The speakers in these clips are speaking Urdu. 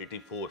84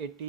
80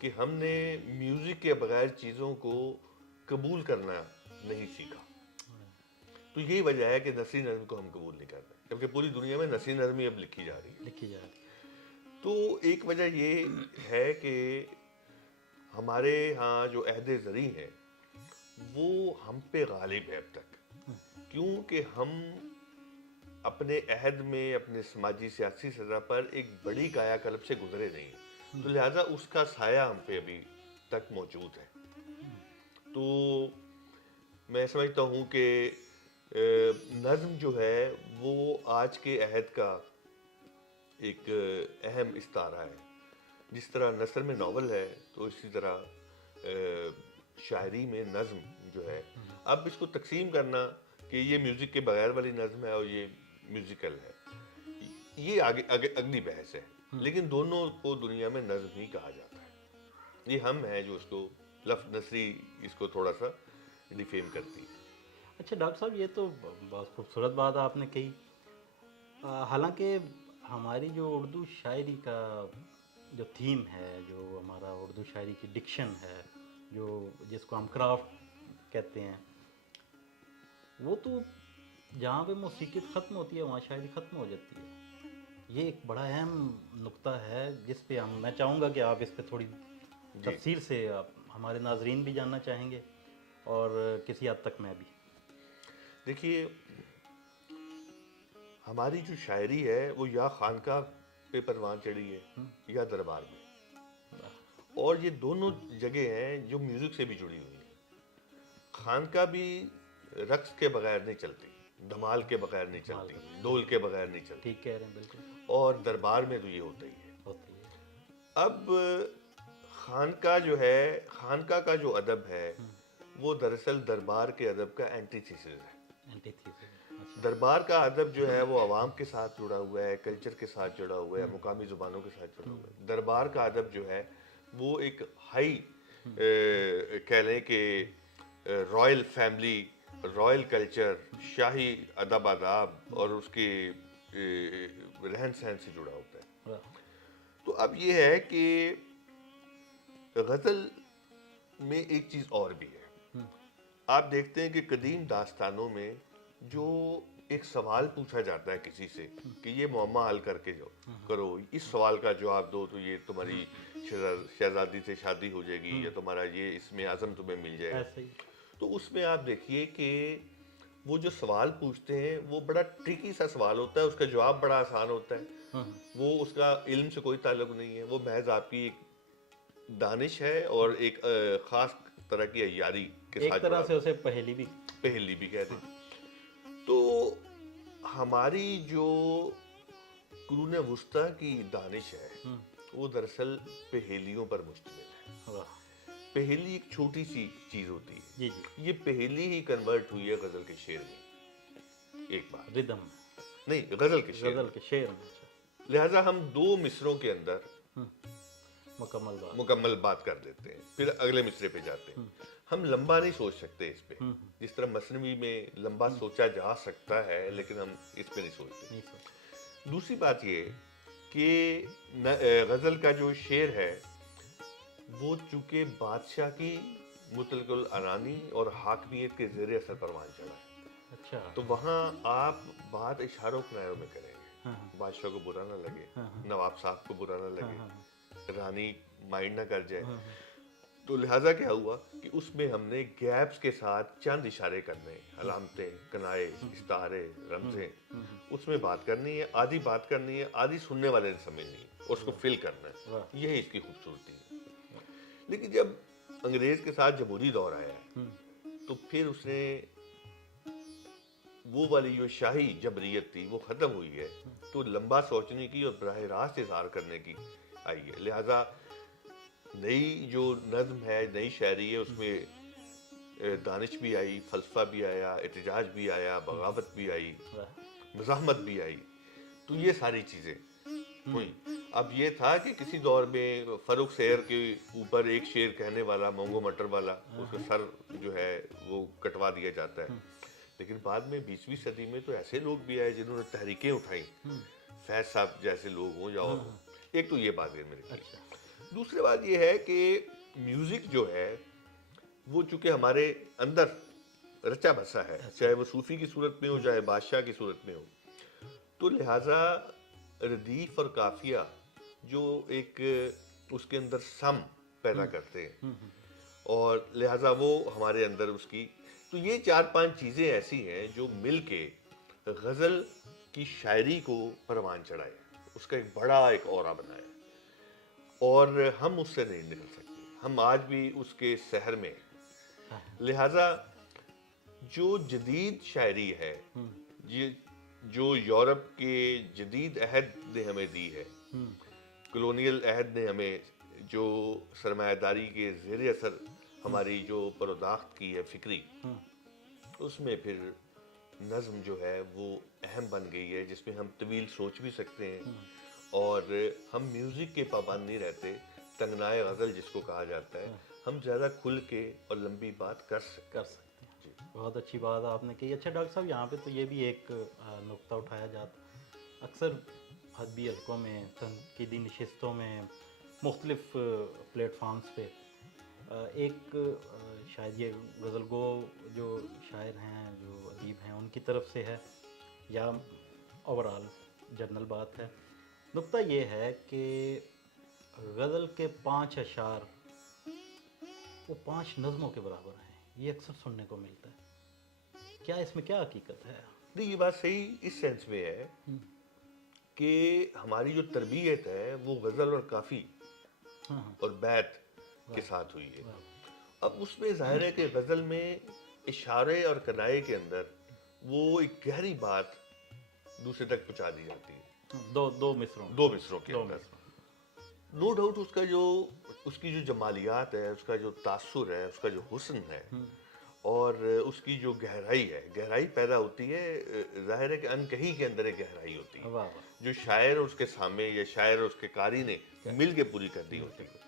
کہ ہم نے میوزک کے بغیر چیزوں کو قبول کرنا نہیں سیکھا. تو یہی وجہ ہے کہ نثری نظم کو ہم قبول نہیں کر رہے, جبکہ پوری دنیا میں نثری نظم اب لکھی جا رہی ہے. تو ایک وجہ یہ ہے کہ ہمارے ہاں جو عہد زریں ہے وہ ہم پہ غالب ہے اب تک, کیونکہ ہم اپنے عہد میں اپنے سماجی سیاسی سطح پر ایک بڑی کایا کلپ سے گزرے نہیں, تو لہٰذا اس کا سایہ ہم پہ ابھی تک موجود ہے. تو میں سمجھتا ہوں کہ نظم جو ہے وہ آج کے عہد کا ایک اہم استعارہ ہے. جس طرح نثر میں ناول ہے تو اسی طرح شاعری میں نظم جو ہے, اب اس کو تقسیم کرنا کہ یہ میوزک کے بغیر والی نظم ہے اور یہ میوزیکل ہے, یہ آگے اگلی بحث ہے, لیکن دونوں کو دنیا میں نظم ہی کہا جاتا ہے. یہ ہم ہیں جو اس کو لفظ نثری اس کو تھوڑا سا ڈیفیم کرتی ہے. اچھا ڈاکٹر صاحب, یہ تو بہت خوبصورت بات آپ نے کہی. حالانکہ ہماری جو اردو شاعری کا جو تھیم ہے, جو ہمارا اردو شاعری کی ڈکشن ہے, جو جس کو ہم کرافٹ کہتے ہیں, وہ تو جہاں پہ موسیقیت ختم ہوتی ہے وہاں شاعری ختم ہو جاتی ہے. یہ ایک بڑا اہم نقطہ ہے جس پہ میں چاہوں گا کہ آپ اس پہ تھوڑی تفصیل سے ہمارے ناظرین بھی جاننا چاہیں گے اور کسی حد تک میں بھی. دیکھیے, ہماری جو شاعری ہے وہ یا خانقاہ پہ پروان چڑھی ہے یا دربار میں, اور یہ دونوں جگہ ہیں جو میوزک سے بھی جڑی ہوئی ہیں. خانقاہ بھی رقص کے بغیر نہیں چلتی, دھمال کے بغیر نہیں چلتی, ڈول کے بغیر نہیں چلتی. ٹھیک کہہ رہے ہیں بالکل. اور دربار میں تو یہ ہوتا ہی ہے. اب خانقاہ جو ہے, خانقاہ کا جو ادب ہے وہ دراصل دربار کے ادب کا اینٹی تھیسس ہے. دربار کا ادب جو ہے وہ عوام کے ساتھ جڑا ہوا ہے, کلچر کے ساتھ جڑا ہوا ہے, مقامی زبانوں کے ساتھ جڑا ہوا ہے. دربار کا ادب جو ہے وہ ایک ہائی کہہ لیں کہ رائل فیملی, رائل کلچر, شاہی ادب آداب اور اس کے رہن سہن سے جڑا ہوتا ہے. تو اب یہ ہے کہ غزل میں ایک چیز اور بھی ہے. آپ دیکھتے ہیں کہ قدیم داستانوں میں جو ایک سوال پوچھا جاتا ہے کسی سے کہ یہ معمہ حل کر کے کرو, اس سوال کا جواب دو تو یہ تمہاری شہزادی سے شادی ہو جائے گی یا تمہارا یہ اس میں عزم تمہیں مل جائے گا. تو اس میں آپ دیکھیے کہ وہ جو سوال پوچھتے ہیں وہ بڑا ٹرکی سا سوال ہوتا ہے, اس کا جواب بڑا آسان ہوتا ہے. وہ اس کا علم سے کوئی تعلق نہیں ہے, وہ محض آپ کی ایک دانش ہے اور ایک خاص طرح کی عیاری کے ساتھ, ایک طرح سے اسے پہلی بھی کہتے ہیں. تو ہماری جو قرون وسطیٰ کی دانش ہے وہ دراصل پہیلیوں پر مشتمل ہے. پہیلی ایک چھوٹی سی چیز ہوتی ہے, یہ پہیلی ہی کنورٹ ہوئی ہے غزل کے شعر میں. ایک بات ردم نہیں, غزل کے شعر میں. لہٰذا ہم دو مصروں کے اندر مکمل بات کر دیتے ہیں, پھر اگلے مصرے پہ جاتے ہیں. ہم لمبا نہیں سوچ سکتے اس پہ, جس طرح مثنوی میں لمبا سوچا جا سکتا ہے لیکن ہم اس پہ نہیں سوچتے. دوسری بات یہ کہ غزل کا جو شعر ہے وہ چونکہ بادشاہ کی مطلق العنانی اور حاکمیت کے زیر اثر پروان چڑھا ہے, تو وہاں آپ بات اشاروں کنایوں میں کریں گے. بادشاہ کو برا نہ لگے, نواب صاحب کو برا نہ لگے, رانی مائنڈ نہ کر جائے. تو لہٰذا کیا ہوا کہ اس میں ہم نے گیپس کے ساتھ چند اشارے کرنے, علامتیں, کنائے, استعارے, رمزیں, اس میں بات کرنی ہے. آدھی بات کرنی ہے, آدھی سننے والے نے سمجھنی ہے اور اس کو فل کرنا ہے. یہی اس کی خوبصورتی ہے. لیکن جب انگریز کے ساتھ جمہوری دور آیا ہے تو پھر اس نے وہ والی جو شاہی جبریت تھی وہ ختم ہوئی ہے, تو لمبا سوچنے کی اور براہ راست اظہار کرنے کی آئی ہے. لہٰذا نئی جو نظم ہے, نئی شاعری ہے, اس میں دانش بھی آئی, فلسفہ بھی آیا, احتجاج بھی آیا, بغاوت بھی آئی, مزاحمت بھی آئی. تو یہ ساری چیزیں ہوئی. اب یہ تھا کہ کسی دور میں فروخ سیر کے اوپر ایک شعر کہنے والا, مونگو مٹر والا, اس کا سر جو ہے وہ کٹوا دیا جاتا ہے. لیکن بعد میں 20ویں صدی میں تو ایسے لوگ بھی آئے جنہوں نے تحریکیں اٹھائیں, فیض صاحب جیسے لوگ ہوں یا اور ہوں. ایک تو یہ بات ہے میرے خیال. دوسری بات یہ ہے کہ میوزک جو ہے وہ چونکہ ہمارے اندر رچا بسا ہے، چاہے وہ صوفی کی صورت میں ہو چاہے بادشاہ کی صورت میں ہو، تو لہٰذا ردیف اور قافیہ جو ایک اس کے اندر سم پیدا کرتے ہیں اور لہٰذا وہ ہمارے اندر اس کی، تو یہ 4-5 چیزیں ایسی ہیں جو مل کے غزل کی شاعری کو پروان چڑھائے، اس کا ایک بڑا ایک اورا بنایا، اور ہم اس سے نہیں نکل سکتے، ہم آج بھی اس کے سحر میں ہیں۔ لہٰذا جو جدید شاعری ہے، جو یورپ کے جدید عہد نے ہمیں دی ہے، کلونیل عہد نے ہمیں جو سرمایہ داری کے زیر اثر ہماری جو پروداخت کی ہے فکری، اس میں پھر نظم جو ہے وہ اہم بن گئی ہے، جس میں ہم طویل سوچ بھی سکتے ہیں اور ہم میوزک کے پابند نہیں رہتے، تنگنائے غزل جس کو کہا جاتا ہے، ہم زیادہ کھل کے اور لمبی بات کر سکتے ہیں۔ بہت اچھی بات آپ نے کہی۔ اچھا ڈاکٹر صاحب، یہاں پہ تو یہ بھی ایک نقطہ اٹھایا جاتا، اکثر ادبی حلقوں میں، تنقیدی نشستوں میں، مختلف پلیٹ فارمز پہ ایک شاید یہ غزل گو جو شاعر ہیں، جو ادیب ہیں، ان کی طرف سے ہے یا اوورال جنرل بات ہے، نقطہ یہ ہے کہ غزل کے 5 اشعار وہ 5 نظموں کے برابر ہیں، یہ اکثر سننے کو ملتا ہے، کیا اس میں کیا حقیقت ہے؟ نہیں، یہ بات صحیح اس سینس میں ہے کہ ہماری جو تربیت ہے وہ غزل اور کافی اور بیت کے ساتھ ہوئی ہے۔ اب اس میں ظاہر ہے کہ غزل میں اشارے اور کنائے کے اندر وہ ایک گہری بات دوسرے تک پہنچا دی جاتی ہے، دو مصروں کے اندر۔ نو ڈاؤٹ اس کی جو جمالیات ہے، اس کا جو تاثر ہے، اس کا جو حسن ہے اور اس کی جو گہرائی پیدا ہوتی ہے، ظاہر ہے کہ ان کہی کے اندر ایک گہرائی ہوتی ہے جو شاعر اور اس کے سامنے یا شاعر اور اس کے قاری نے مل کے پوری کرنی ہوتی ہے۔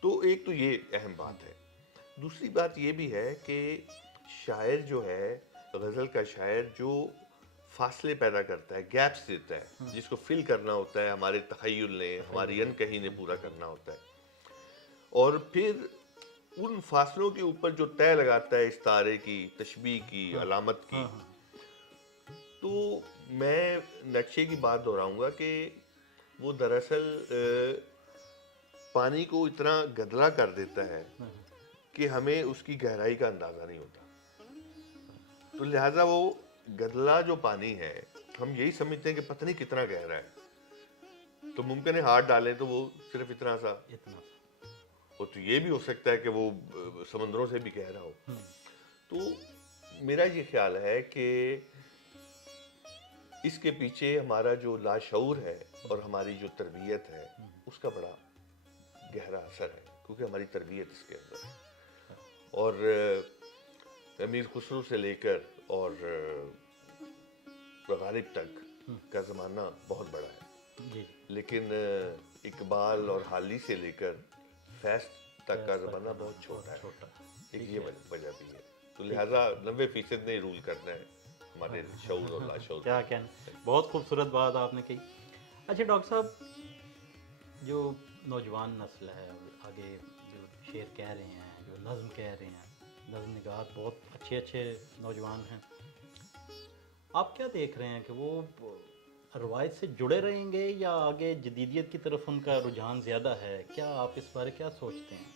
تو ایک تو یہ اہم بات ہے۔ دوسری بات یہ بھی ہے کہ شاعر جو ہے، غزل کا شاعر جو فاصلے پیدا کرتا ہے، گیپس دیتا ہے، جس کو فل کرنا ہوتا ہے ہمارے تخیل نے، ہماری ان کہی نے پورا کرنا ہوتا ہے، اور پھر ان فاصلوں کے اوپر جو طے لگاتا ہے استعارے کی، تشبیہ کی، علامت کی۔ تو میں نقشے کی بات دہراؤں گا کہ وہ دراصل پانی کو اتنا گدلا کر دیتا ہے کہ ہمیں اس کی گہرائی کا اندازہ نہیں ہوتا، تو لہٰذا وہ گدلا جو پانی ہے، ہم یہی سمجھتے ہیں کہ پتہ نہیں کتنا گہرا ہے، تو ممکن ہے ہاتھ ڈالیں تو وہ صرف اتنا سا، اور تو یہ بھی ہو سکتا ہے کہ وہ سمندروں سے بھی گہرا ہو۔ تو میرا یہ خیال ہے کہ اس کے پیچھے ہمارا جو لاشعور ہے اور ہماری جو تربیت ہے، اس کا بڑا گہرا اثر ہے، کیونکہ ہماری تربیت اس کے اندر ہے، اور امیر خسرو سے لے کر اور غالب تک کا زمانہ بہت بڑا ہے، لیکن اقبال اور حالی سے لے کر فیض تک کا زمانہ بہت چھوٹا ہے، ایک یہ وجہ بھی ہے۔ تو لہٰذا 90% نے رول کرنا ہے ہمارے شعور اور لاشعور۔ کیا کہنا، بہت خوبصورت بات آپ نے کہی۔ اچھا ڈاکٹر صاحب، جو نوجوان نسل ہے، آگے جو شعر کہہ رہے ہیں، جو نظم کہہ رہے ہیں، نظم نگار بہت اچھے نوجوان ہیں، آپ کیا دیکھ رہے ہیں کہ وہ روایت سے جڑے رہیں گے یا آگے جدیدیت کی طرف ان کا رجحان زیادہ ہے؟ کیا آپ اس بارے کیا سوچتے ہیں؟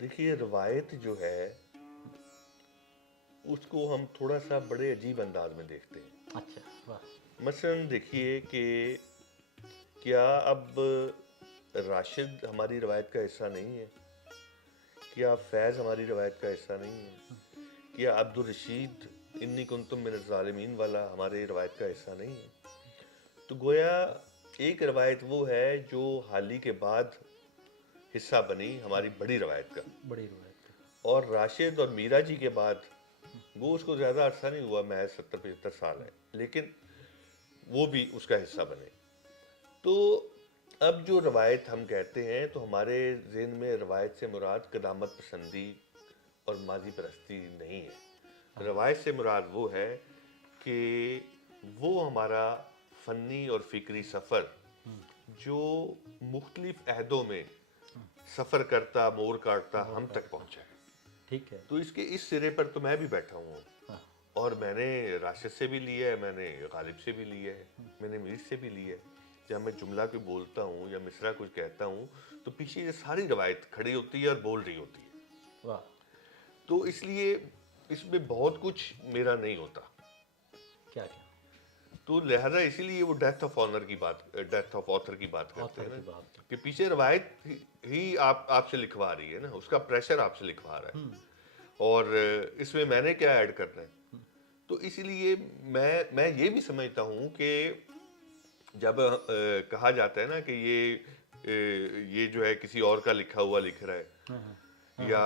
دیکھیے، روایت جو ہے اس کو ہم تھوڑا سا بڑے عجیب انداز میں دیکھتے ہیں۔ اچھا، واہ۔ مثلاً دیکھیے کہ کیا اب راشد ہماری روایت کا حصہ نہیں ہے؟ کیا فیض ہماری روایت کا حصہ نہیں ہے؟ کیا عبد الرشید انی کنتم من الظالمین والا ہماری روایت کا حصہ نہیں ہے؟ تو گویا ایک روایت وہ ہے جو حالی کے بعد حصہ بنی ہماری بڑی روایت کا، اور راشد اور میرا جی کے بعد وہ اس کو زیادہ عرصہ نہیں ہوا، محض 70-75 سال ہے، لیکن وہ بھی اس کا حصہ بنے۔ تو اب جو روایت ہم کہتے ہیں تو ہمارے ذہن میں روایت سے مراد قدامت پسندی اور ماضی پرستی نہیں ہے۔ روایت سے مراد وہ ہے کہ وہ ہمارا فنی اور فکری سفر جو مختلف عہدوں میں سفر کرتا مور کاٹتا ہم تک پہنچا ہے. ٹھیک ہے. تو اس کے اس سرے پر تو میں بھی بیٹھا ہوں, ہاں. اور میں نے راشد سے بھی لیا ہے, میں نے غالب سے بھی لیا ہے, میں نے میر سے بھی لیا ہے. جب میں جملہ کوئی بولتا ہوں یا مصرع کچھ کہتا ہوں تو پیچھے یہ ساری روایت کھڑی ہوتی ہے اور بول رہی ہوتی ہے. واہ. تو اس لیے اس میں بہت کچھ میرا نہیں ہوتا. کیا کیا تو لہذا اسی لیے وہ ڈیتھ آف آنر کی بات, ڈیتھ آف آتھر کی بات کرتے آتھر ہیں کی نا, بات. کہ پیچھے روایت ہی آپ سے لکھوا رہی ہے نا, اس کا پریشر آپ سے لکھوا رہا ہے, اور اس میں نے کیا ایڈ کرنا ہے. تو اسی لیے میں یہ بھی سمجھتا ہوں کہ جب کہا جاتا ہے نا کہ یہ جو ہے کسی اور کا لکھا ہوا لکھ رہا ہے, یا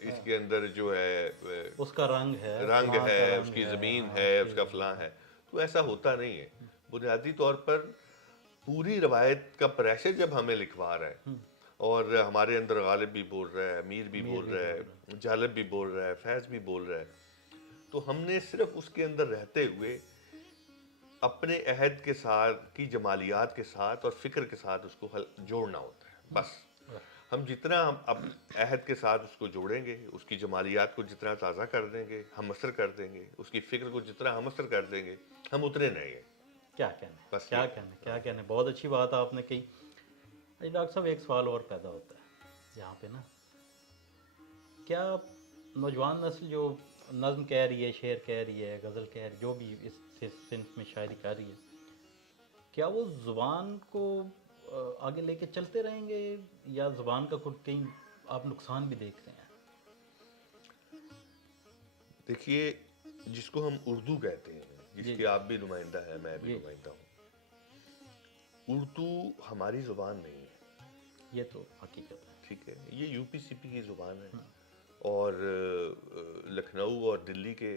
اس کے اندر جو ہے اس کا رنگ ہے, رنگ فلاں کا ہے, رنگ اس کی ہے, زمین ہاں، ہے, اس کا فلاں ہے, تو ایسا ہوتا نہیں ہے. بنیادی طور پر پوری روایت کا پریشر جب ہمیں لکھوا رہا ہے, اور ہمارے اندر غالب بھی بول رہا ہے, امیر بھی بول رہا ہے, جالب بھی بول رہا ہے, فیض بھی بول رہا ہے, تو ہم نے صرف اس کے اندر رہتے ہوئے اپنے عہد کے ساتھ کی جمالیات کے ساتھ اور فکر کے ساتھ اس کو جوڑنا ہوتا ہے. بس ہم جتنا ہم عہد کے ساتھ اس کو جوڑیں گے, اس کی جمالیات کو جتنا تازہ کر دیں گے, ہم اثر کر دیں گے, اس کی فکر کو جتنا ہم اثر کر دیں گے, ہم اتنے نئے ہیں. کیا کہنے, بس کیا کہنے, کیا کہنے. بہت اچھی بات آپ نے کہی. ڈاکٹر صاحب ایک سوال اور پیدا ہوتا ہے یہاں پہ نا, کیا نوجوان نسل جو نظم کہہ رہی ہے, شعر کہہ رہی ہے, غزل کہہ رہی ہے, جو بھی اس صنف میں شاعری کر رہی ہے, کیا وہ زبان کو آگے لے کے چلتے رہیں گے, یا زبان کا کہیں آپ نقصان بھی دیکھ رہے ہیں؟ دیکھیے, جس کو ہم اردو کہتے ہیں, جس کے آپ بھی نمائندہ ہیں, میں بھی نمائندہ ہوں, اردو ہماری زبان نہیں ہے. یہ تو حقیقت ہے. ٹھیک ہے, یہ یو پی سی پی کی زبان ہے, اور لکھنؤ اور دلی کے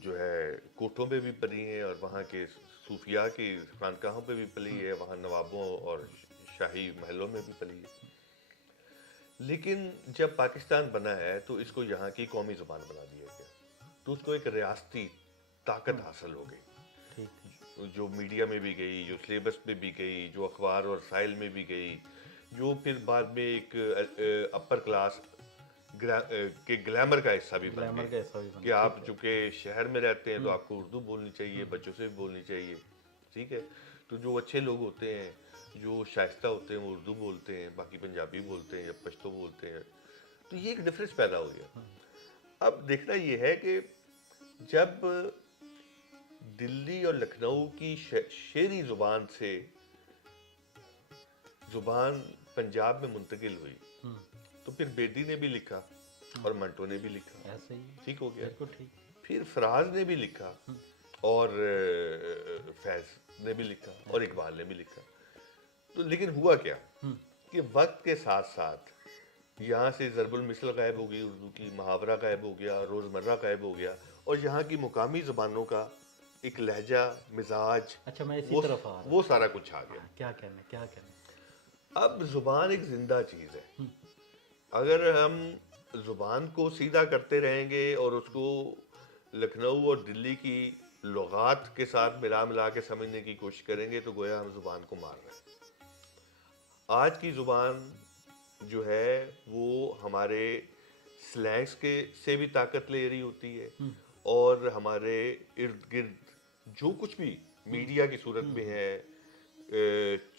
جو ہے کوٹھوں پہ بھی پلی ہے, اور وہاں کے صوفیاء کی خانقاہوں پہ بھی پلی ہے, وہاں نوابوں اور شاہی محلوں میں بھی پلی ہے. لیکن جب پاکستان بنا ہے تو اس کو یہاں کی قومی زبان بنا دیا گیا, تو اس کو ایک ریاستی طاقت حاصل ہو گئی, جو میڈیا میں بھی گئی, جو سلیبس میں بھی گئی, جو اخبار اور رسائل میں بھی گئی, جو پھر بعد میں ایک اپر کلاس کے گلیمر کا حصہ بھی بن گئی, کہ آپ چونکہ شہر میں رہتے ہیں تو آپ کو اردو بولنی چاہیے, بچوں سے بھی بولنی چاہیے. ٹھیک ہے, تو جو اچھے لوگ ہوتے ہیں, جو شائستہ ہوتے ہیں, وہ اردو بولتے ہیں, باقی پنجابی بولتے ہیں یا پشتو بولتے ہیں. تو یہ ایک ڈفرینس پیدا ہو گیا. اب دیکھنا یہ ہے کہ جب دلی اور لکھنؤ کی شعری زبان سے زبان پنجاب میں منتقل ہوئی, تو پھر بیدی نے بھی لکھا اور منٹو نے بھی لکھا, ایسے ہی ٹھیک ہو گیا. ٹھیک. پھر فراز نے بھی لکھا, اور فیض نے بھی لکھا, اور اقبال نے بھی لکھا. تو لیکن ہوا کیا کہ وقت کے ساتھ ساتھ یہاں سے ضرب المثل غائب ہو گئی, اردو کی محاورہ غائب ہو گیا, روزمرہ غائب ہو گیا, اور یہاں کی مقامی زبانوں کا ایک لہجہ, مزاج, اچھا میں اسی طرف آ رہا ہوں, وہ سارا کچھ آ گیا. کیا کہنے, کیا کہنے. اب زبان ایک زندہ چیز ہے. اگر ہم زبان کو سیدھا کرتے رہیں گے اور اس کو لکھنؤ اور دلی کی لغات کے ساتھ ملا کے سمجھنے کی کوشش کریں گے, تو گویا ہم زبان کو مار رہے ہیں. آج کی زبان جو ہے وہ ہمارے سلینگس کے سے بھی طاقت لے رہی ہوتی ہے, اور ہمارے ارد گرد جو کچھ بھی میڈیا کی صورت میں ہے,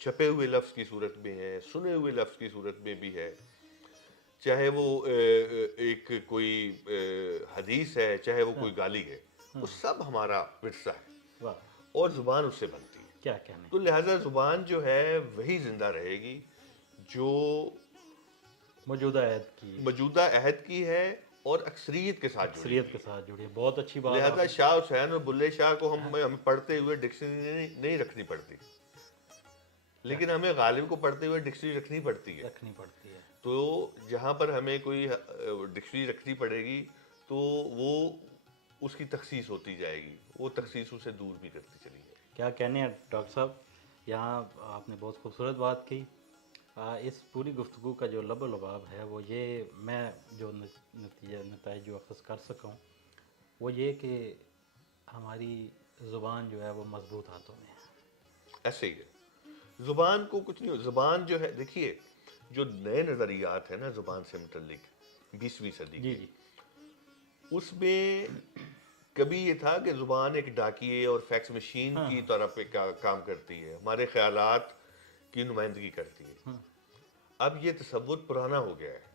چھپے ہوئے لفظ کی صورت میں ہے, سنے ہوئے لفظ کی صورت میں بھی ہے, چاہے وہ ایک کوئی حدیث ہے, چاہے وہ کوئی گالی ہے, وہ سب ہمارا ورثہ ہے, اور زبان اس سے بنتی ہے. کیا کہنے. تو لہٰذا زبان جو ہے وہی زندہ رہے گی جو موجودہ عہد کی ہے اور اکثریت کے ساتھ جڑی ہے. بہت اچھی بات. لہذا شاہ حسین اور بلے شاہ کو ہمیں پڑھتے ہوئے ڈکشنری نہیں رکھنی پڑتی, لیکن ہمیں غالب کو پڑھتے ہوئے ڈکشنری رکھنی پڑتی ہے. تو جہاں پر ہمیں کوئی ڈکشنری رکھنی پڑے گی تو وہ اس کی تخصیص ہوتی جائے گی, وہ تخصیص اسے دور بھی کرتی چلی جائے گی. کیا کہنے ہیں ڈاکٹر صاحب, یہاں آپ نے بہت خوبصورت بات کی. اس پوری گفتگو کا جو لب و لباب ہے وہ یہ, میں جو نتائج جو اخذ کر سکا ہوں وہ یہ کہ ہماری زبان جو ہے وہ مضبوط ہاتھوں میں ہے. ایسے ہی ہے. زبان کو کچھ نہیں ہو. زبان جو ہے دیکھیے جو نئے نظریات ہیں نا زبان سے متعلق 20ویں صدی جی کے, جی اس میں کبھی یہ تھا کہ زبان ایک ڈاکیے اور فیکس مشین کی طرح پہ کام کرتی ہے, ہمارے خیالات کی نمائندگی کرتی ہے. اب یہ تصور پرانا ہو گیا ہے.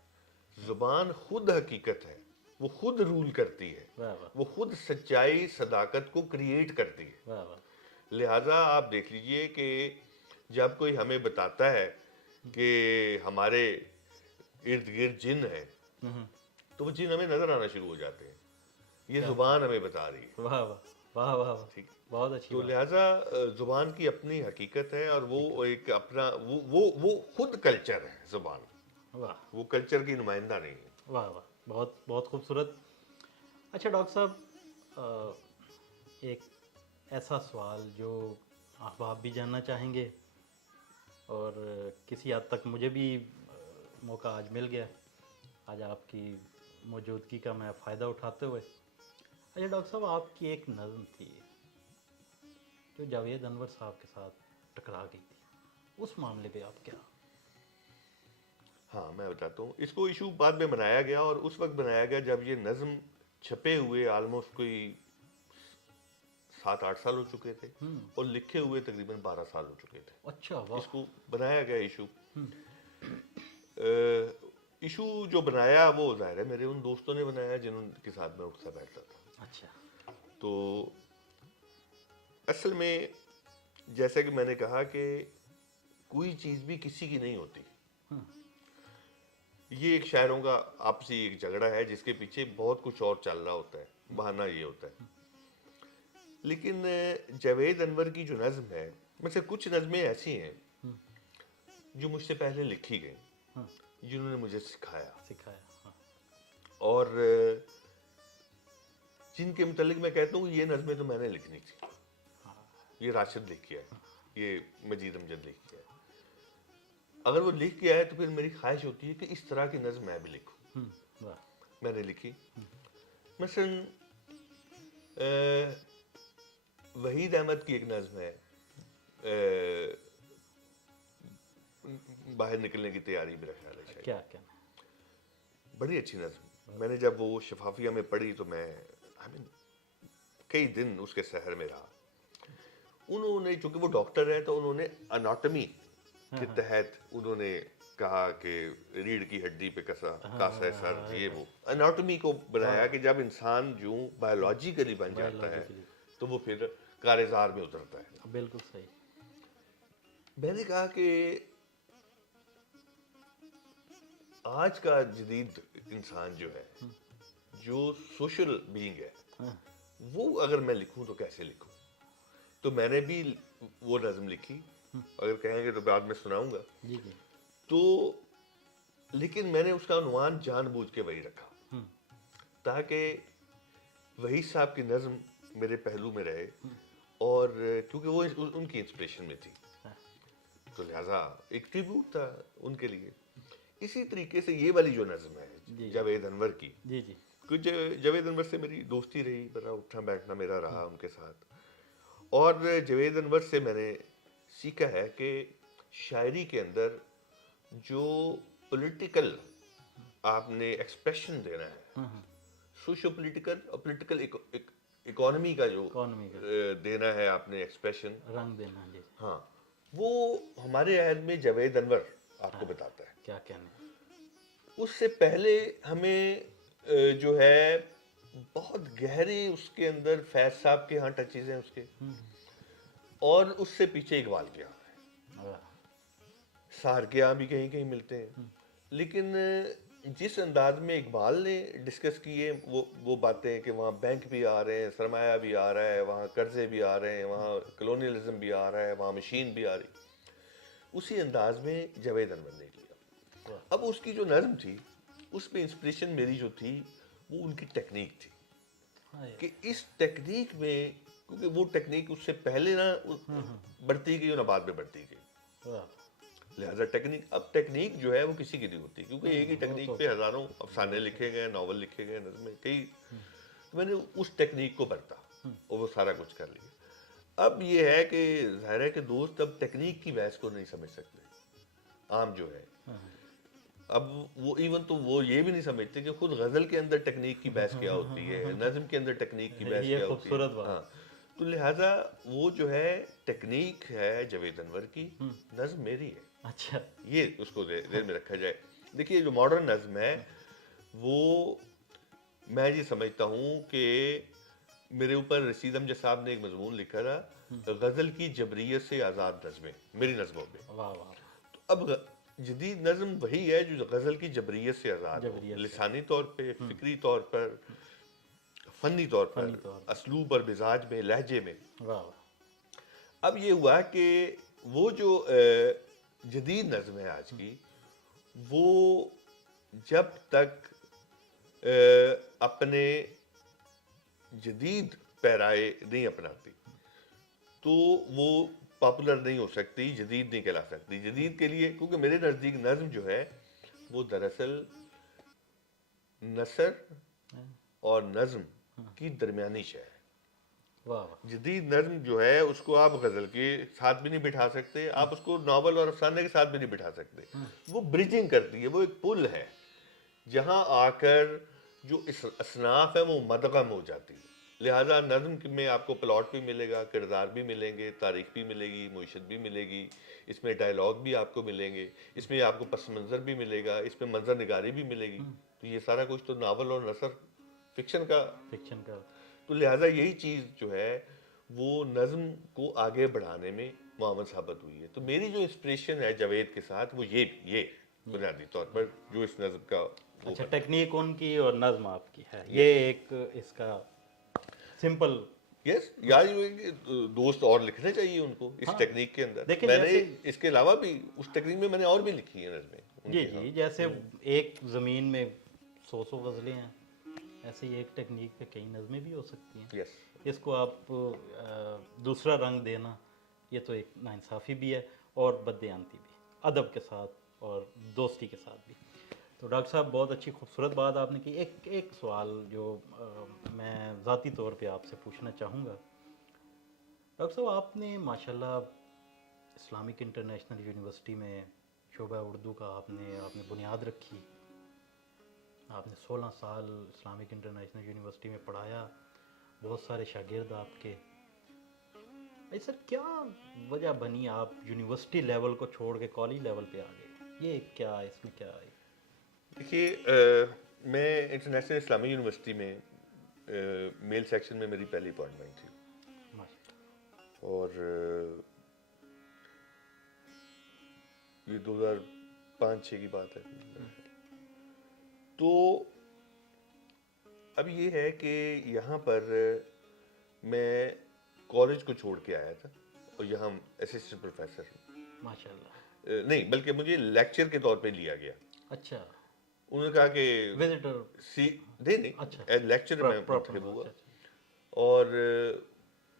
زبان خود حقیقت ہے, وہ خود رول کرتی ہے, واہ واہ وہ خود سچائی صداقت کو کریٹ کرتی ہے. واہ واہ لہٰذا آپ دیکھ لیجئے کہ جب کوئی ہمیں بتاتا ہے کہ ہمارے ارد گرد جن ہے تو وہ جن ہمیں نظر آنا شروع ہو جاتے ہیں. یہ زبان ہمیں بتا رہی ہے. واہ واہ واہ واہ واہ, ٹھیک, بہت اچھی تو بات. لہٰذا زبان کی اپنی حقیقت ہے اور وہ ایک اپنا وہ خود کلچر ہے. زبان واہ وہ کلچر کی نمائندہ نہیں ہے. واہ واہ, بہت بہت خوبصورت. اچھا ڈاکٹر صاحب, ایک ایسا سوال جو آپ بھی جاننا چاہیں گے اور کسی حد تک مجھے بھی موقع آج مل گیا آج آپ کی موجودگی کا میں فائدہ اٹھاتے ہوئے. اچھا ڈاکٹر صاحب, آپ کی ایک نظم تھی جو جاوید انور صاحب کے ساتھ ٹکرا گئی تھی, اس معاملے پہ آپ کیا؟ ہاں میں بتاتا ہوں. اس کو ایشو بعد میں بنایا گیا اور اس وقت بنایا گیا جب یہ نظم چھپے ہوئے آلموسٹ کوئی 7-8 سال ہو چکے تھے اور لکھے ہوئے تقریباً 12 سال ہو چکے تھے. اچھا واہ. اس کو بنایا گیا ایشو. ایشو جو بنایا وہ ظاہر ہے میرے ان دوستوں نے بنایا جنہوں کے ساتھ میں اٹھتا بیٹھتا تھا. اچھا. تو اصل میں جیسا کہ میں نے کہا کہ کوئی چیز بھی کسی کی نہیں ہوتی. یہ ایک شاعروں کا آپسی ایک جھگڑا ہے جس کے پیچھے بہت کچھ اور چل رہا ہوتا ہے. بہانہ یہ ہوتا ہے. لیکن جاوید انور کی جو نظم ہے میں سے کچھ نظمیں ایسی ہیں جو مجھ سے پہلے لکھی گئیں جنہوں نے مجھے سکھایا اور جن کے متعلق میں کہتا ہوں یہ نظمیں تو میں نے لکھنی تھی. یہ راشد لکھ کے ہے, یہ مجید امجد لکھ کے ہے. اگر وہ لکھ کے آئے تو پھر میری خواہش ہوتی ہے کہ اس طرح کی نظم میں بھی لکھوں. میں نے لکھی. مثلا وحید احمد کی ایک نظم ہے باہر نکلنے کی تیاری, میرا خیال ہے کیا کیا بڑی اچھی نظم. میں نے جب وہ شفافیہ میں پڑھی تو میں کئی دن اس کے سحر میں رہا. انہوں نے چونکہ وہ ڈاکٹر ہے تو انہوں نے اناٹمی کے تحت انہوں نے کہا کہ ریڑھ کی ہڈی پہ کاسا ہے سر, یہ وہ اناٹمی کو بنایا کہ جب انسان جو بایولوجیکلی بن جاتا ہے تو وہ پھر کارزار میں اترتا ہے. بالکل صحیح. میں نے کہا کہ آج کا جدید انسان جو ہے جو سوشل بینگ ہے وہ اگر میں لکھوں تو کیسے لکھوں. تو میں نے بھی وہ نظم لکھی, اگر کہیں گے تو بعد میں سناؤں گا. تو لیکن میں نے اس کا عنوان جان بوجھ کے وہی رکھا تاکہ وہی صاحب کی نظم میرے پہلو میں رہے اور کیونکہ وہ ان کی انسپریشن میں تھی تو لہٰذا ایک ٹریبیوٹ تھا ان کے لیے. اسی طریقے سے یہ والی جو نظم ہے جاوید انور کی, کچھ جاوید انور سے میری دوستی رہی, بڑا اٹھنا بیٹھنا میرا رہا ان کے ساتھ. اور جاوید انور سے میں نے سیکھا ہے کہ شاعری کے اندر جو پولیٹیکل آپ نے ایکسپریشن دینا ہے, سوشو پولیٹیکل اور پولیٹیکل اکانومی کا جو دینا ہے آپ نے ایکسپریشن, رنگ دینا. ہاں وہ ہمارے عہد میں جاوید انور آپ کو بتاتا ہے. کیا کہنے. اس سے پہلے ہمیں جو ہے بہت گہری اس کے اندر فیض صاحب کے ہاں ٹچیز ہیں اس کے, اور اس سے پیچھے اقبال کے ہاں ہے, سار کے ہاں بھی کہیں کہیں ملتے ہیں. لیکن جس انداز میں اقبال نے ڈسکس کیے وہ باتیں کہ وہاں بینک بھی آ رہے ہیں, سرمایہ بھی آ رہا ہے, وہاں قرضے بھی آ رہے ہیں, وہاں کلونیلزم بھی آ رہا ہے, وہاں مشین بھی آ رہی, اسی انداز میں جاوید انور نے لیا. اب اس کی جو نظم تھی اس پہ انسپریشن میری جو تھی وہ ان کی ٹیکنیک تھی کہ اس ٹیکنیک میں, کیونکہ وہ ٹیکنیک اس سے پہلے نہ بڑھتی گئی اور نہ بعد میں بڑھتی گئی, لہذا ٹیکنیک جو ہے وہ کسی کی نہیں ہوتی, کیونکہ ایک ہی ٹیکنیک پہ ہزاروں افسانے لکھے گئے, ناول لکھے گئے, نظمیں کئی. میں نے اس ٹیکنیک کو برتا اور وہ سارا کچھ کر لیا. اب یہ ہے کہ ظاہر ہے کہ دوست اب ٹیکنیک کی بحث کو نہیں سمجھ سکتے، عام جو ہے اب وہ ایون تو وہ یہ بھی نہیں سمجھتے کہ خود غزل کے اندر ٹیکنیک کی بحث کیا ہوتی ہے، نظم کے اندر ٹیکنیک کی بحث یہ کیا ہوتی ہے. خوبصورت بات. ہاں تو لہٰذا وہ جو ہے ٹیکنیک ہے جاوید انور کی، نظم میری ہے. اچھا یہ اس کو ذہن میں رکھا جائے. دیکھیے جو ماڈرن نظم ہے وہ میں یہ سمجھتا ہوں کہ میرے اوپر رشید امجد صاحب نے ایک مضمون لکھا تھا، غزل کی جبریت سے آزاد نظمیں میری نظموں میں. واہ واہ. تو اب جدید نظم وہی ہے جو غزل کی جبریت سے آزاد ہو، لسانی طور پہ، فکری طور پر، فنی طور پر، اسلوب اور مزاج میں، لہجے میں. واہ واہ. اب یہ ہوا کہ وہ جو جدید نظم ہے آج کی، وہ جب تک اپنے جدید پیرائے نہیں اپناتی تو وہ پاپولر نہیں ہو سکتی، جدید نہیں کہلا سکتی. جدید کے لیے کیونکہ میرے نزدیک نظم جو ہے وہ دراصل نثر اور نظم کی درمیانی شے ہے. جدید نظم جو ہے اس کو آپ غزل کے ساتھ بھی نہیں بٹھا سکتے، آپ اس کو ناول اور افسانے کے ساتھ بھی نہیں بٹھا سکتے. وہ بریجنگ کرتی ہے، وہ ایک پل ہے جہاں آ کر جو اصناف ہے وہ مدغم ہو جاتی ہے. لہٰذا نظم میں آپ کو پلاٹ بھی ملے گا، کردار بھی ملیں گے، تاریخ بھی ملے گی، معیشت بھی ملے گی، اس میں ڈائلاگ بھی آپ کو ملیں گے، اس میں آپ کو پس منظر بھی ملے گا، اس میں منظر نگاری بھی ملے گی. تو یہ سارا کچھ تو ناول اور نثر فکشن کا. تو لہٰذا یہی چیز جو ہے وہ نظم کو آگے بڑھانے میں معاون ثابت ہوئی ہے. تو میری جو انسپریشن ہے جاوید کے ساتھ وہ یہ بنیادی طور پر جو اس نظم کا. اچھا ٹیکنیک ان کی اور نظم آپ کی ہے، یہ ایک اس کا سمپل. یس یار دوست اور لکھنے چاہیے ان کو اس ٹیکنیک کے اندر. میں نے اس کے علاوہ بھی اس ٹیکنیک میں نے اور بھی لکھی ہیں نظمیں. جی جیسے ایک زمین میں 100 غزلیں ہیں، ایسے ہی ایک ٹیکنیک پہ کئی نظمیں بھی ہو سکتی ہیں. یس اس کو آپ دوسرا رنگ دینا یہ تو ایک ناانصافی بھی ہے اور بددیانتی بھی، ادب کے ساتھ اور دوستی کے ساتھ بھی. تو ڈاکٹر صاحب بہت اچھی خوبصورت بات آپ نے کی. ایک سوال جو میں ذاتی طور پہ آپ سے پوچھنا چاہوں گا. ڈاکٹر صاحب آپ نے ماشاءاللہ اسلامک انٹرنیشنل یونیورسٹی میں شعبہ اردو کا آپ نے بنیاد رکھی. آپ نے 16 سال اسلامک انٹرنیشنل یونیورسٹی میں پڑھایا، بہت سارے شاگرد آپ کے. سر کیا وجہ بنی آپ یونیورسٹی لیول کو چھوڑ کے کالج لیول پہ آ گئے؟ یہ کیا اس میں کیا ہے؟ دیکھیے میں انٹرنیشنل اسلامی یونیورسٹی میں میل سیکشن میں میری پہلی اپوائنٹمنٹ تھی، اور یہ 2005-06 کی بات ہے. تو اب یہ ہے کہ یہاں پر میں کالج کو چھوڑ کے آیا تھا اور یہاں اسسٹنٹ پروفیسر ماشاءاللہ نہیں بلکہ مجھے لیکچر کے طور پہ لیا گیا. اچھا انہوں نے کہا کہ وزٹر نہیں لیکچر میں منتخب ہوا. اور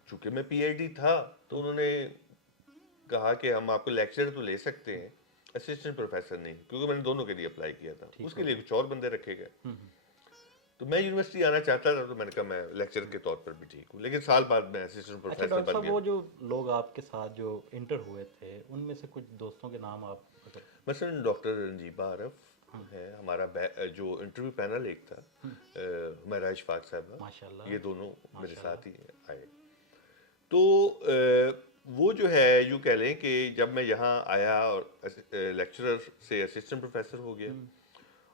چونکہ میں پی ایچ ڈی تھا تو انہوں نے کہا کہ ہم آپ کو لیکچر تو لے سکتے ہیں، اسسٹنٹ پروفیسر نہیں، کیونکہ میں نے دونوں کے لیے اپلائی کیا تھا. اس کے لیے کچھ اور بندے رکھے گئے. تو میں یونیورسٹی آنا چاہتا تھا تو میں نے کہا میں لیکچر کے طور پر بھی ٹھیک ہوں، لیکن سال بعد میں اسسٹنٹ پروفیسر ڈاکٹر بن صاحب گیا. وہ جو لوگ آپ کے ساتھ جو انٹر ہوئے تھے ان میں سے کچھ دوستوں کے نام آپ مثلاً ڈاکٹر رنجیبہ عارف ہے ہمارا جو انٹرویو پینل ایک تھا، ہمیرا اشفاق صاحبہ، یہ دونوں میرے ساتھ ہی آئے. تو وہ جو ہے یوں کہہ لیں کہ جب میں یہاں آیا اور لیکچرر سے اسسٹنٹ پروفیسر ہو گیا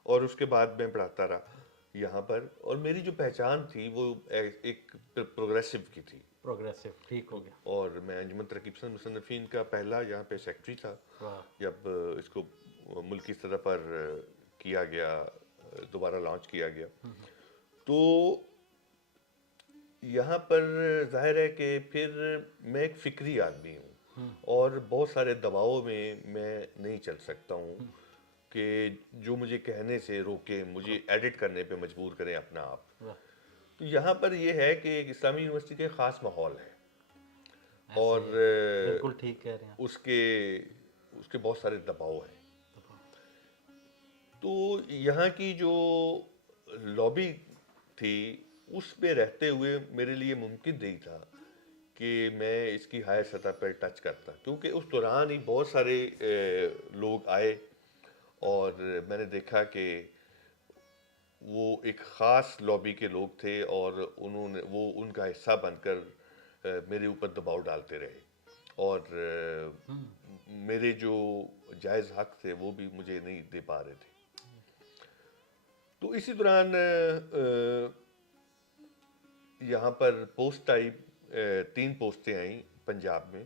اور اس کے بعد میں پڑھاتا رہا یہاں پر، اور میری جو پہچان تھی وہ ایک پروگریسو کی تھی. پروگریسو ٹھیک ہو گیا. اور میں انجمن ترقی پسند مصنفین کا پہلا یہاں پہ سیکٹری تھا جب اس کو ملکی سطح پر کیا گیا، دوبارہ لانچ کیا گیا. تو یہاں پر ظاہر ہے کہ پھر میں ایک فکری آدمی ہوں اور بہت سارے دباؤ میں نہیں چل سکتا ہوں کہ جو مجھے کہنے سے روکے، مجھے ایڈٹ کرنے پہ مجبور کریں اپنا آپ. تو یہاں پر یہ ہے کہ ایک اسلامی یونیورسٹی کا خاص ماحول ہے اور بالکل ٹھیک کہہ رہے ہیں اس کے بہت سارے دباؤ ہیں. تو یہاں کی جو لابی تھی اس پہ رہتے ہوئے میرے لیے ممکن نہیں تھا کہ میں اس کی ہائر سطح پر ٹچ کرتا، کیونکہ اس دوران ہی بہت سارے لوگ آئے اور میں نے دیکھا کہ وہ ایک خاص لابی کے لوگ تھے اور انہوں نے وہ ان کا حصہ بن کر میرے اوپر دباؤ ڈالتے رہے اور میرے جو جائز حق تھے وہ بھی مجھے نہیں دے پا رہے تھے. تو اسی دوران یہاں پر پوسٹ آئی، 3 پوسٹیں آئیں پنجاب میں،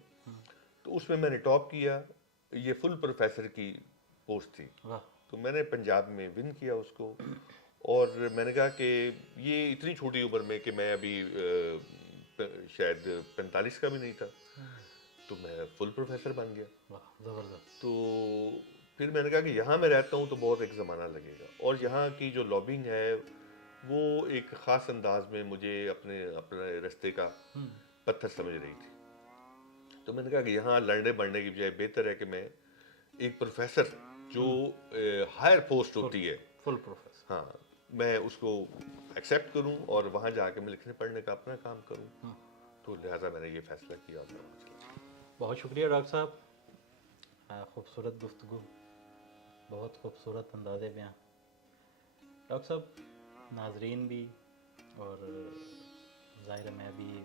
تو اس میں میں نے ٹاپ کیا. یہ فل پروفیسر کی پوسٹ تھی، تو میں نے پنجاب میں ون کیا اس کو. اور میں نے کہا کہ یہ اتنی چھوٹی عمر میں کہ میں ابھی شاید 45 کا بھی نہیں تھا، تو میں فل پروفیسر بن گیا. تو پھر میں نے کہا کہ یہاں میں رہتا ہوں تو بہت ایک زمانہ لگے گا، اور یہاں کی جو لابنگ ہے وہ ایک خاص انداز میں مجھے اپنے رستے کا پتھر سمجھ رہی تھی. تو میں نے کہا کہ یہاں لڑنے بڑھنے کی بجائے بہتر ہے کہ میں ایک پروفیسر جو ہائر پوسٹ ہوتی ہے، فل پروفیسر، ہاں، میں اس کو ایکسیپٹ کروں اور وہاں جا کے میں لکھنے پڑھنے کا اپنا کام کروں. تو لہٰذا میں نے یہ فیصلہ کیا. بہت شکریہ ڈاکٹر صاحب، خوبصورت گفتگو، بہت خوبصورت انداز بیاں. ڈاکٹر صاحب، ناظرین بھی اور ظاہر ہے میں بھی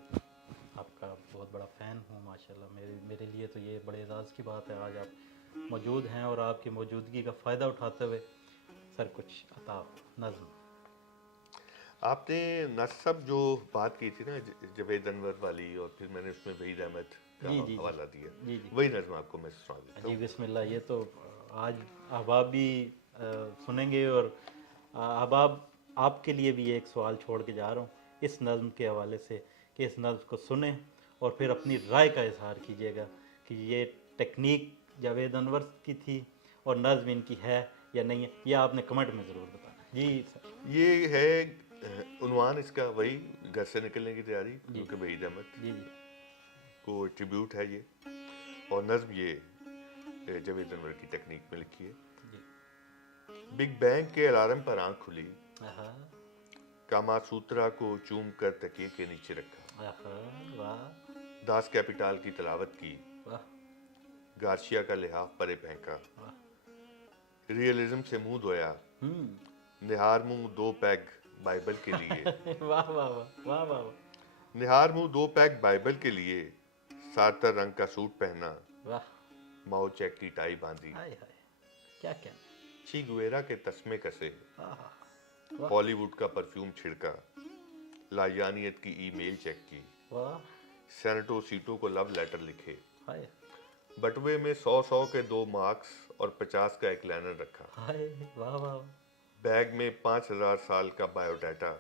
آپ کا بہت بڑا فین ہوں ماشاءاللہ. میرے لیے تو یہ بڑے اعزاز کی بات ہے آج آپ موجود ہیں اور آپ کی موجودگی کا فائدہ اٹھاتے ہوئے سر کچھ عطا نظم. آپ نے نصب جو بات کی تھی نا جاوید انور والی، اور پھر میں نے اس میں وحید احمد کا حوالہ دیا، وہی نظم آپ کو میں سنا دیتا ہوں. جی بسم اللہ. یہ تو آج احباب بھی سنیں گے، اور احباب آپ کے لیے بھی ایک سوال چھوڑ کے جا رہا ہوں اس نظم کے حوالے سے کہ اس نظم کو سنیں اور پھر اپنی رائے کا اظہار کیجیے گا کہ یہ ٹیکنیک جاوید انور کی تھی اور نظم ان کی ہے یا نہیں ہے. یہ آپ نے کمنٹ میں ضرور بتانا. جی سر. یہ ہے عنوان اس کا، وہی گھر سے نکلنے کی تیاری، کیونکہ وحید احمد کو ٹریبیوٹ ہے یہ، اور نظم یہ جاوید انور کی ٹیکنیک میں لکھی ہے. بگ بینگ کے الارم پر آنکھ کھلی، کاما سوترا کو چوم کر تکیے کے نیچے رکھا، داس کیپیٹال کی تلاوت کی، گارشیا کا لحاف پرے پھینکا، ریئلزم سے منہ دھویا، نہار منہ 2 پیگ بائبل کے لیے، نہار منہ 2 پیگ بائبل کے لیے، سارتر رنگ کا سوٹ پہنا، ماؤ چیک کی ٹائی باندھی، کیا کہنا، چی گویرا کے تسمے کسے، ہالی ووڈ کا پرفیوم چھڑکا، لایانیت کی ای میل چیک کی، سینٹو سیٹوں کو لو لیٹر لکھے، بٹوے میں 100 کے 2 مارکس اور 50 کا ایک لائنر رکھا، بیگ میں 5000 سال کا بایو ڈیٹا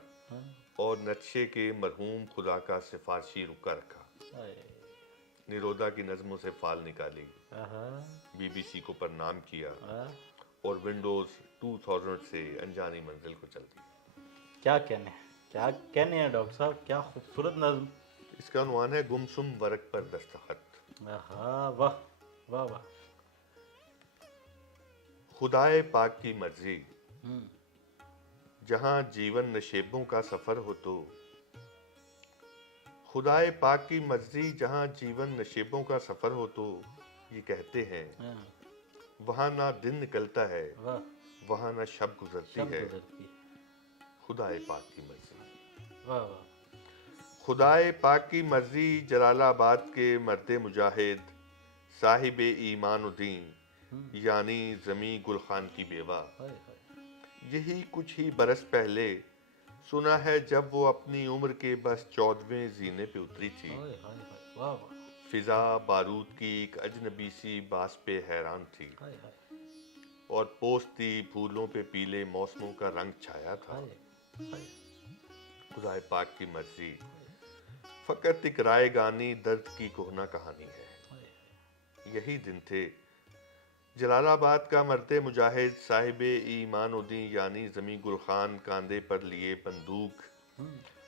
اور نقشے کے مرحوم خدا کا سفارشی رکا رکھا، نیرودا کی نظموں سے فال نکالی، بی بی سی کو پرنام کیا اور ونڈوز 2000 سے انجانی منزل کو چل دی. کیا کہنے ہیں ڈاکٹر صاحب، کیا خوبصورت نظم. اس کا عنوان ہے گمسم ورق پر دستخط. واہ واہ واہ. خدائے پاک کی مرضی جہاں جیون نشیبوں کا سفر ہو تو، خدائے پاک کی مرضی جہاں جیون نشیبوں کا سفر ہو تو، یہ کہتے ہیں وہاں نہ دن نکلتا ہے، وہاں نہ شب گزرتی ہے، خدائے پاک کی مرضی. خدائے پاک کی مرضی جلال آباد کے مرد مجاہد صاحب ایمان الدین یعنی زمیں گل خان کی بیوہ، یہی کچھ ہی برس پہلے سنا ہے جب وہ اپنی عمر کے بس 14ویں زینے پہ اتری تھی، فضا بارود کی ایک اجنبی سی باس پہ حیران تھی، اور پوستی پھولوں پہ پیلے موسموں کا رنگ چھایا تھا. خدائے پاک کی مرضی فقط ایک رائے گانی درد کی کہنا کہانی ہے. یہی دن تھے جلال آباد کا مرد مجاہد صاحب ایمان الدین یعنی زمیں گل خان کاندھے پر لیے بندوق،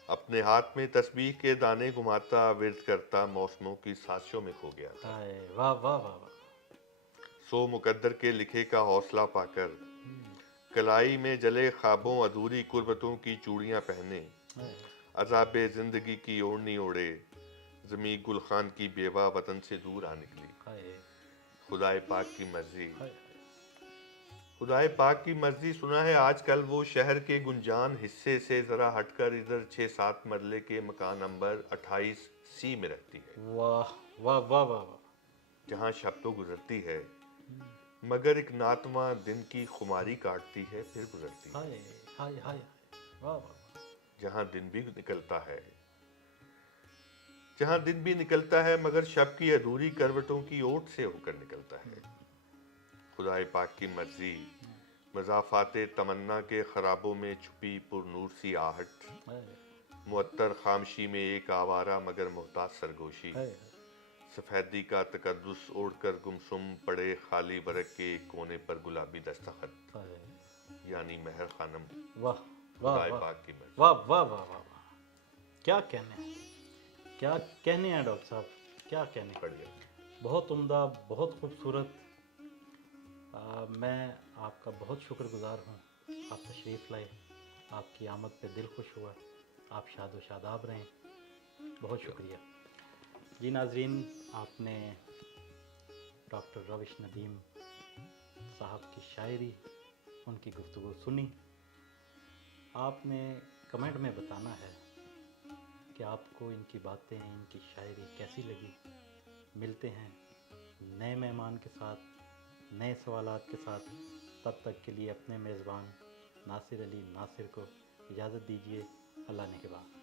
اپنے ہاتھ میں تسبیح کے دانے گھماتا ورد کرتا موسموں کی سازشوں میں کھو گیا تھا. واہ واہ واہ. سو مقدر کے لکھے کا حوصلہ پا کر کلائی میں جلے خوابوں ادھوری قربتوں کی چوڑیاں پہنے، عذاب زندگی کی اوڑھنی اوڑھے، زمیں گل خان کی بیوہ وطن سے دور آ نکلی. ہائے خدائے پاک کی مرضی. ہائے خدائے پاک کی مرضی. سنا ہے آج کل وہ شہر کے گنجان حصے سے ذرا ہٹ کر ادھر 6-7 مرلے کے مکان نمبر 28C میں رہتی ہے, واہ واہ واہ واہ واہ. جہاں شب تو گزرتی ہے مگر ایک ناتواں دن کی خماری کاٹتی ہے پھر گزرتی ہے. ہائے ہائے ہائے واہ واہ. جہاں دن بھی نکلتا ہے, جہاں دن بھی نکلتا ہے مگر شب کی ادھوری کروٹوں کی اوٹ سے ہو کر نکلتا ہے. خدائے پاک کی مرضی. مضافات تمنا کے خرابوں میں چھپی پر نور سی آہٹ, معطر خامشی میں ایک آوارہ مگر محتاط سرگوشی, سفیدی کا تقدس اوڑھ کر گمسم پڑے خالی ورق کے ایک کونے پر گلابی دستخط, یعنی مہر خانم. واہ واہ خدائے واہ پاک کی مرضی. واہ واہ واہ واہ. کیا کہنے ہیں, کیا کہنے ہیں ڈاکٹر صاحب, کیا کہنے. پڑھ گیا. بہت عمدہ, بہت خوبصورت. میں آپ کا بہت شکر گزار ہوں. آپ تشریف لائے, آپ کی آمد پہ دل خوش ہوا. آپ شاد و شاداب رہیں. بہت شکریہ. جی ناظرین, آپ نے ڈاکٹر روش ندیم صاحب کی شاعری, ان کی گفتگو سنی. آپ نے کمنٹ میں بتانا ہے کہ آپ کو ان کی باتیں, ان کی شاعری کیسی لگی. ملتے ہیں نئے مہمان کے ساتھ, نئے سوالات کے ساتھ. تب تک کے لیے اپنے میزبان ناصر علی ناصر کو اجازت دیجیے. اللہ نے کے بعد.